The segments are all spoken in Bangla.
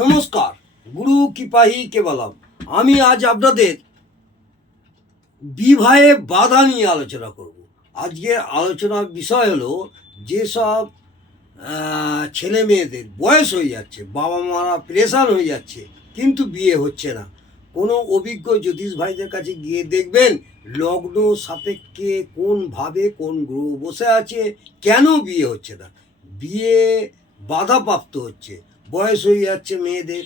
নমস্কার, গুরু কিপাহি কেবলম। আমি আজ আপনাদের বিবাহে বাধা নিয়ে আলোচনা করব। আজকের আলোচনার বিষয় হলো যেসব ছেলে মেয়েদের বয়স হয়ে যাচ্ছে, বাবা মারা প্রেশান হয়ে যাচ্ছে, কিন্তু বিয়ে হচ্ছে না। কোনো অভিজ্ঞ জ্যোতিষ ভাইদের কাছে গিয়ে দেখবেন লগ্ন সাপেক্ষে কোনভাবে কোন গ্রহ বসে আছে, কেন বিয়ে হচ্ছে না, বিয়ে বাধাপ্রাপ্ত হচ্ছে। বয়স হয়ে যাচ্ছে মেয়েদের,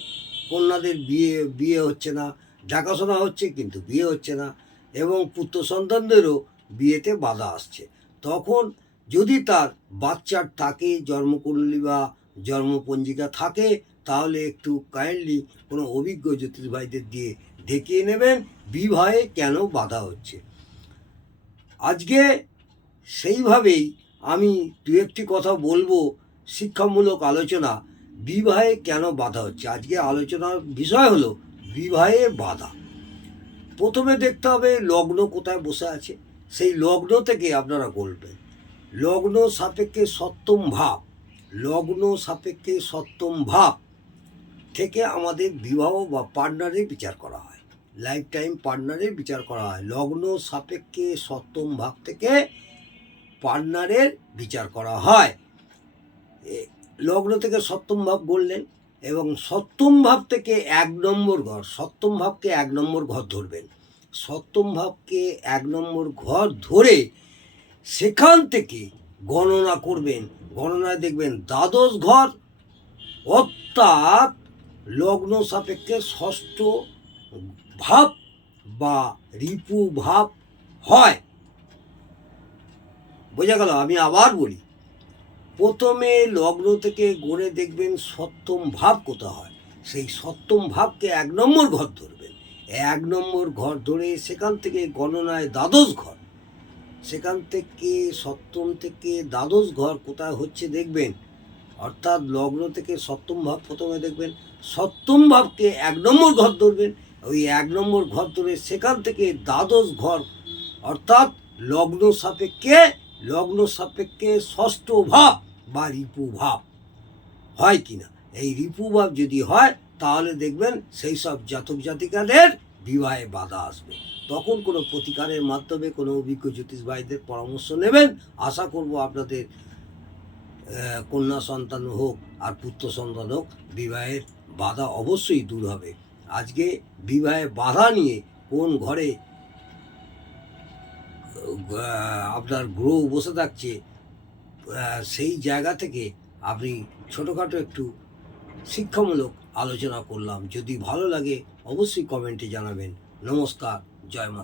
কন্যাদের বিয়ে বিয়ে হচ্ছে না, দেখাশোনা হচ্ছে কিন্তু বিয়ে হচ্ছে না, এবং পুত্র সন্তানদেরও বিয়েতে বাধা আসছে। তখন যদি তার বাচ্চার থাকে, জন্মকুণ্ডলী বা জন্মপঞ্জিকা থাকে, তাহলে একটু কাইন্ডলি কোনো অভিজ্ঞ জ্যোতিষ ভাইদের দিয়ে দেখিয়ে নেবেন বিবাহে কেন বাধা হচ্ছে। আজকে সেইভাবেই আমি দু একটি কথা বলবো, শিক্ষামূলক আলোচনা, বিবাহে কেন বাধা হচ্ছে। আজকে আলোচনার বিষয় হলো বিবাহে বাধা। প্রথমে দেখতে হবে লগ্ন কোথায় বসে আছে, সেই লগ্ন থেকে আপনারা বলবেন। লগ্ন সাপেক্ষে সপ্তম ভাব, লগ্ন সাপেক্ষে সপ্তম ভাব থেকে আমাদের বিবাহ বা পার্টনারের বিচার করা হয়, লাইফ টাইম পার্টনারের বিচার করা হয়। লগ্ন সাপেক্ষে সপ্তম ভাব থেকে পার্টনারের বিচার করা হয়। লগ্ন থেকে সপ্তম ভাব বললেন, এবং সপ্তম ভাব থেকে এক নম্বর ঘর, সপ্তম ভাবকে এক নম্বর ঘর ধরবেন। সপ্তম ভাবকে এক নম্বর ঘর ধরে সেখান থেকে গণনা করবেন। গণনায় দেখবেন দ্বাদশ ঘর, অর্থাৎ লগ্ন সাপেক্ষে ষষ্ঠ ভাব বা রিপু ভাব হয়। বোঝা গেল? আমি আবার বলি, প্রথমে লগ্ন থেকে গড়ে দেখবেন সপ্তম ভাব কোথা হয়, সেই সপ্তম ভাবকে এক নম্বর ঘর ধরবেন। এক নম্বর ঘর ধরে সেখান থেকে গণনায় দ্বাদশ ঘর, সেখান থেকে সপ্তম থেকে দ্বাদশ ঘর কোথায় হচ্ছে দেখবেন। অর্থাৎ লগ্ন থেকে সপ্তম ভাব প্রথমে দেখবেন, সপ্তম ভাবকে এক নম্বর ঘর ধরবেন। ওই এক নম্বর ঘর ধরে সেখান থেকে দ্বাদশ ঘর, অর্থাৎ লগ্ন সাপেক্ষে ষষ্ঠ ভাব বা রিপু ভাব হয় কিনা। এই রিপু ভাব যদি হয়, তাহলে দেখবেন সেই সব জাতক জাতিকাদের বিবাহে বাধা আসবে। তখন কোনো প্রতিকারের মাধ্যমে কোনো অভিজ্ঞ জ্যোতিষ ভাইদের পরামর্শ নেবেন। আশা করব আপনাদের কন্যা সন্তান হোক আর পুত্র সন্তান হোক, বিবাহের বাধা অবশ্যই দূর হবে। আজকে বিবাহে বাধা নিয়ে কোন ঘরে আপনার গ্রহ বসে থাকছে, সেই জায়গা থেকে আপনি ছোটোখাটো একটু শিক্ষামূলক আলোচনা করলাম। যদি ভালো লাগে অবশ্যই কমেন্টে জানাবেন। নমস্কার, জয় মা।